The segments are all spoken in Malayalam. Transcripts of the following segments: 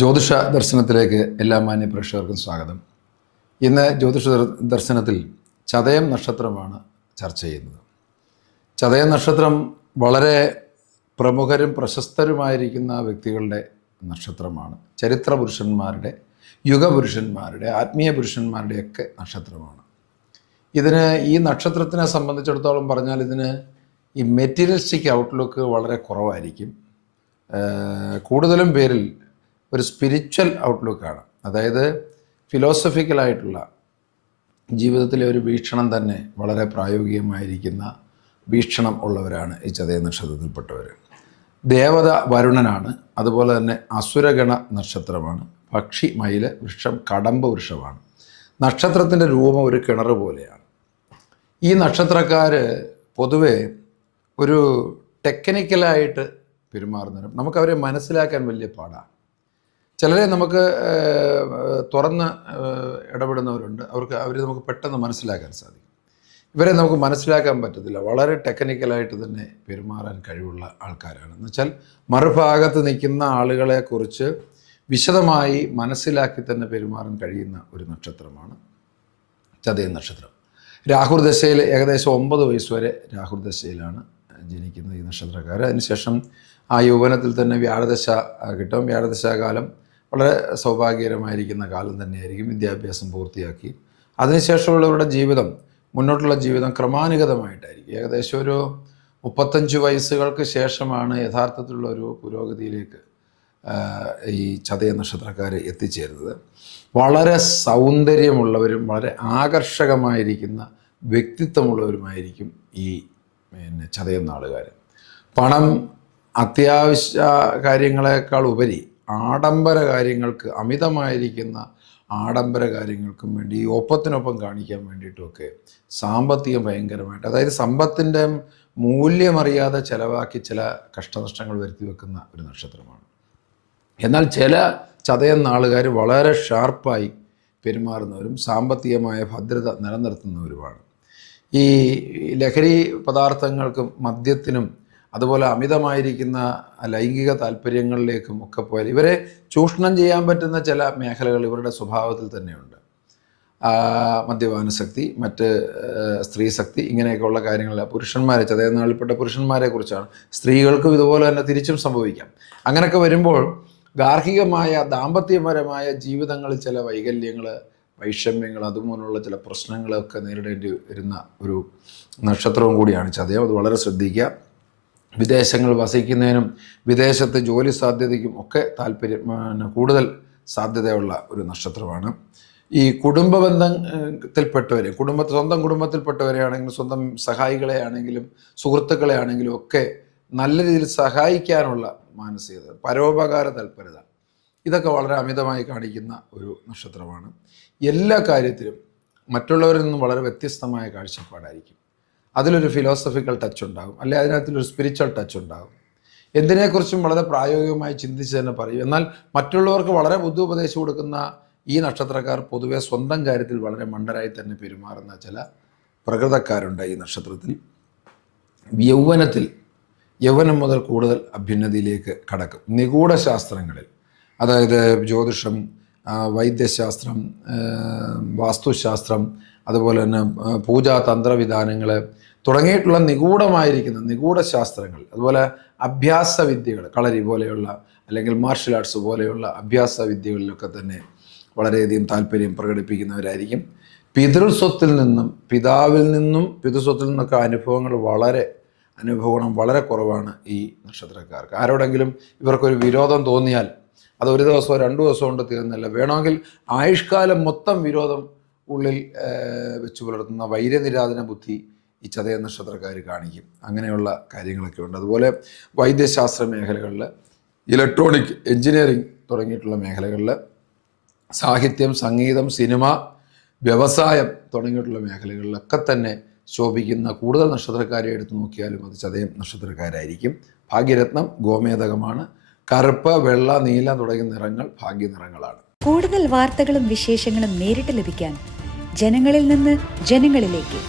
ജ്യോതിഷ ദർശനത്തിലേക്ക് എല്ലാ മാന്യ പ്രേക്ഷകർക്കും സ്വാഗതം. ഇന്ന് ജ്യോതിഷ ദർശനത്തിൽ ചതയം നക്ഷത്രമാണ് ചർച്ച ചെയ്യുന്നത്. ചതയം നക്ഷത്രം വളരെ പ്രമുഖരും പ്രശസ്തരുമായിരിക്കുന്ന വ്യക്തികളുടെ നക്ഷത്രമാണ്. ചരിത്ര പുരുഷന്മാരുടെ, യുഗപുരുഷന്മാരുടെ, ആത്മീയ പുരുഷന്മാരുടെയൊക്കെ നക്ഷത്രമാണ്. ഈ നക്ഷത്രത്തിനെ സംബന്ധിച്ചിടത്തോളം പറഞ്ഞാൽ ഇതിന് ഈ മെറ്റീരിയലിസ്റ്റിക് ഔട്ട്ലുക്ക് വളരെ കുറവായിരിക്കും. കൂടുതലും പേരിൽ ഒരു സ്പിരിച്വൽ ഔട്ട്ലുക്കാണ്. അതായത് ഫിലോസഫിക്കലായിട്ടുള്ള ജീവിതത്തിലെ ഒരു വീക്ഷണം തന്നെ വളരെ പ്രായോഗികമായിരിക്കുന്ന വീക്ഷണം ഉള്ളവരാണ് ഈ ചതയ നക്ഷത്രത്തിൽപ്പെട്ടവർ. ദേവത വരുണനാണ്. അതുപോലെ തന്നെ അസുരഗണ നക്ഷത്രമാണ്. പക്ഷി, മയില്, വൃക്ഷം കടമ്പ് വൃക്ഷമാണ്. നക്ഷത്രത്തിൻ്റെ രൂപം ഒരു കിണർ പോലെയാണ്. ഈ നക്ഷത്രക്കാർ പൊതുവെ ഒരു ടെക്നിക്കലായിട്ട് പെരുമാറുന്നവരും നമുക്കവരെ മനസ്സിലാക്കാൻ വലിയ പാടാണ്. ചിലരെ നമുക്ക് തുറന്ന് ഇടപെടുന്നവരുണ്ട്. അവർ നമുക്ക് പെട്ടെന്ന് മനസ്സിലാക്കാൻ സാധിക്കും. ഇവരെ നമുക്ക് മനസ്സിലാക്കാൻ പറ്റത്തില്ല. വളരെ ടെക്നിക്കലായിട്ട് തന്നെ പെരുമാറാൻ കഴിവുള്ള ആൾക്കാരാണ്. എന്ന് വെച്ചാൽ മറുഭാഗത്ത് നിൽക്കുന്ന ആളുകളെക്കുറിച്ച് വിശദമായി മനസ്സിലാക്കി തന്നെ പെരുമാറാൻ കഴിയുന്ന ഒരു നക്ഷത്രമാണ് ചതയ നക്ഷത്രം. രാഹുർദശയിൽ ഏകദേശം 9 വയസ്സ് വരെ രാഹുർദശയിലാണ് ജനിക്കുന്നത് ഈ നക്ഷത്രക്കാർ. അതിനുശേഷം ആ യൗവനത്തിൽ തന്നെ വ്യാഴദശ കിട്ടും. വ്യാഴദശാകാലം വളരെ സൗഭാഗ്യകരമായിരിക്കുന്ന കാലം തന്നെയായിരിക്കും. വിദ്യാഭ്യാസം പൂർത്തിയാക്കി അതിനുശേഷമുള്ളവരുടെ ജീവിതം, മുന്നോട്ടുള്ള ജീവിതം ക്രമാനുഗതമായിട്ടായിരിക്കും. ഏകദേശം ഒരു 35 വയസ്സുകൾക്ക് ശേഷമാണ് യഥാർത്ഥത്തിലുള്ള ഒരു പുരോഗതിയിലേക്ക് ഈ ചതയ നക്ഷത്രക്കാർ എത്തിച്ചേരുന്നത്. വളരെ സൗന്ദര്യമുള്ളവരും വളരെ ആകർഷകമായിരിക്കുന്ന വ്യക്തിത്വമുള്ളവരുമായിരിക്കും ഈ ചതയ നാളുകാർ. പണം അത്യാവശ്യ കാര്യങ്ങളെക്കാൾ ഉപരി ആഡംബര കാര്യങ്ങൾക്ക്, അമിതമായിരിക്കുന്ന ആഡംബര കാര്യങ്ങൾക്കും വേണ്ടി ഈ ഒപ്പത്തിനൊപ്പം കാണിക്കാൻ വേണ്ടിയിട്ടുമൊക്കെ സാമ്പത്തികം ഭയങ്കരമായിട്ട്, അതായത് സമ്പത്തിൻ്റെ മൂല്യമറിയാതെ ചിലവാക്കി ചില കഷ്ടനഷ്ടങ്ങൾ വരുത്തി വെക്കുന്ന ഒരു നക്ഷത്രമാണ്. എന്നാൽ ചില ചതയം നാളുകാർ വളരെ ഷാർപ്പായി പെരുമാറുന്നവരും സാമ്പത്തികമായ ഭദ്രത നിലനിർത്തുന്നവരുമാണ്. ഈ ലഹരി പദാർത്ഥങ്ങൾക്കും മദ്യത്തിനും അതുപോലെ അമിതമായിരിക്കുന്ന ലൈംഗിക താല്പര്യങ്ങളിലേക്കും ഒക്കെ പോയാൽ ഇവരെ ചൂഷണം ചെയ്യാൻ പറ്റുന്ന ചില മേഖലകൾ ഇവരുടെ സ്വഭാവത്തിൽ തന്നെയുണ്ട്. മദ്യപാനശക്തി, മറ്റ് സ്ത്രീശക്തി, ഇങ്ങനെയൊക്കെയുള്ള കാര്യങ്ങൾ പുരുഷന്മാരെ, ചതയനാളിൽപ്പെട്ട പുരുഷന്മാരെ കുറിച്ചാണ്. സ്ത്രീകൾക്കും ഇതുപോലെ തന്നെ തിരിച്ചും സംഭവിക്കാം. അങ്ങനെയൊക്കെ വരുമ്പോൾ ഗാർഹികമായ ദാമ്പത്യപരമായ ജീവിതങ്ങളിൽ ചില വൈകല്യങ്ങൾ, വൈഷമ്യങ്ങൾ, അതുപോലുള്ള ചില പ്രശ്നങ്ങളൊക്കെ നേരിടേണ്ടി വരുന്ന ഒരു നക്ഷത്രവും കൂടിയാണ് ചതയം. അത് വളരെ ശ്രദ്ധിക്കുക. വിദേശങ്ങൾ വസിക്കുന്നതിനും വിദേശത്ത് ജോലി സാധ്യതയ്ക്കും ഒക്കെ കൂടുതൽ സാധ്യതയുള്ള ഒരു നക്ഷത്രമാണ്. ഈ കുടുംബ ബന്ധത്തിൽപ്പെട്ടവരെ, സ്വന്തം കുടുംബത്തിൽപ്പെട്ടവരെ ആണെങ്കിലും സ്വന്തം സഹായികളെ ആണെങ്കിലും സുഹൃത്തുക്കളെ ആണെങ്കിലും ഒക്കെ നല്ല രീതിയിൽ സഹായിക്കാനുള്ള മാനസികത, പരോപകാര തൽപരത, ഇതൊക്കെ വളരെ അമിതമായി കാണിക്കുന്ന ഒരു നക്ഷത്രമാണ്. എല്ലാ കാര്യത്തിലും മറ്റുള്ളവരിൽ നിന്നും വളരെ വ്യത്യസ്തമായ കാഴ്ചപ്പാടായിരിക്കും. അതിലൊരു ഫിലോസഫിക്കൽ ടച്ച് ഉണ്ടാകും, അല്ലെങ്കിൽ അതിനകത്തൊരു സ്പിരിച്വൽ ടച്ച് ഉണ്ടാകും. എന്തിനെക്കുറിച്ചും വളരെ പ്രായോഗികമായി ചിന്തിച്ച് തന്നെ പറയും. എന്നാൽ മറ്റുള്ളവർക്ക് വളരെ ബുദ്ധി ഉപദേശിച്ചു കൊടുക്കുന്ന ഈ നക്ഷത്രക്കാർ പൊതുവെ സ്വന്തം കാര്യത്തിൽ വളരെ മണ്ടരായി തന്നെ പെരുമാറുന്ന ചില പ്രകൃതക്കാരുണ്ട് ഈ നക്ഷത്രത്തിൽ. യൗവനം മുതൽ കൂടുതൽ അഭ്യുന്നതിയിലേക്ക് കടക്കും. നിഗൂഢ ശാസ്ത്രങ്ങളിൽ, അതായത് ജ്യോതിഷം, വൈദ്യശാസ്ത്രം, വാസ്തുശാസ്ത്രം, അതുപോലെ തന്നെ പൂജാ തന്ത്രവിധാനങ്ങൾ തുടങ്ങിയിട്ടുള്ള നിഗൂഢ ശാസ്ത്രങ്ങൾ, അതുപോലെ അഭ്യാസ വിദ്യകൾ, കളരി പോലെയുള്ള അല്ലെങ്കിൽ മാർഷൽ ആർട്സ് പോലെയുള്ള അഭ്യാസ വിദ്യകളിലൊക്കെ തന്നെ വളരെയധികം താല്പര്യം പ്രകടിപ്പിക്കുന്നവരായിരിക്കും. പിതൃസ്വത്തിൽ നിന്നൊക്കെ അനുഭവഗുണം വളരെ കുറവാണ് ഈ നക്ഷത്രക്കാർക്ക്. ആരോടെങ്കിലും ഇവർക്കൊരു വിരോധം തോന്നിയാൽ അത് ഒരു ദിവസമോ 2 ദിവസം കൊണ്ട് തീർന്നില്ല. വേണമെങ്കിൽ ആയുഷ്കാലം മൊത്തം വിരോധം ഉള്ളിൽ വെച്ച് പുലർത്തുന്ന വൈര്യനിരാധന ബുദ്ധി ഈ ചതയ നക്ഷത്രക്കാർ കാണിക്കും. അങ്ങനെയുള്ള കാര്യങ്ങളൊക്കെ ഉണ്ട്. അതുപോലെ വൈദ്യശാസ്ത്ര മേഖലകളിൽ, ഇലക്ട്രോണിക് എൻജിനീയറിംഗ് തുടങ്ങിയിട്ടുള്ള മേഖലകളിൽ, സാഹിത്യം, സംഗീതം, സിനിമ, വ്യവസായം തുടങ്ങിയിട്ടുള്ള മേഖലകളിലൊക്കെ തന്നെ ശോഭിക്കുന്ന കൂടുതൽ നക്ഷത്രക്കാരെ എടുത്തു നോക്കിയാലും അത് ചതയം നക്ഷത്രക്കാരായിരിക്കും. ഭാഗ്യരത്നം ഗോമേതകമാണ്. കറുപ്പ്, വെള്ള, നീല തുടങ്ങിയ നിറങ്ങൾ ഭാഗ്യനിറങ്ങളാണ്. കൂടുതൽ വാർത്തകളും വിശേഷങ്ങളും നേരിട്ട് ലഭിക്കാൻ ജനങ്ങളിൽ നിന്ന് ജനങ്ങളിലേക്ക്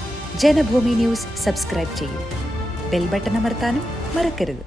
ജനഭൂമി ന്യൂസ് സബ്സ്ക്രൈബ് ചെയ്യൂ. ബെൽ ബട്ടൺ അമർത്താനും മറക്കരുത്.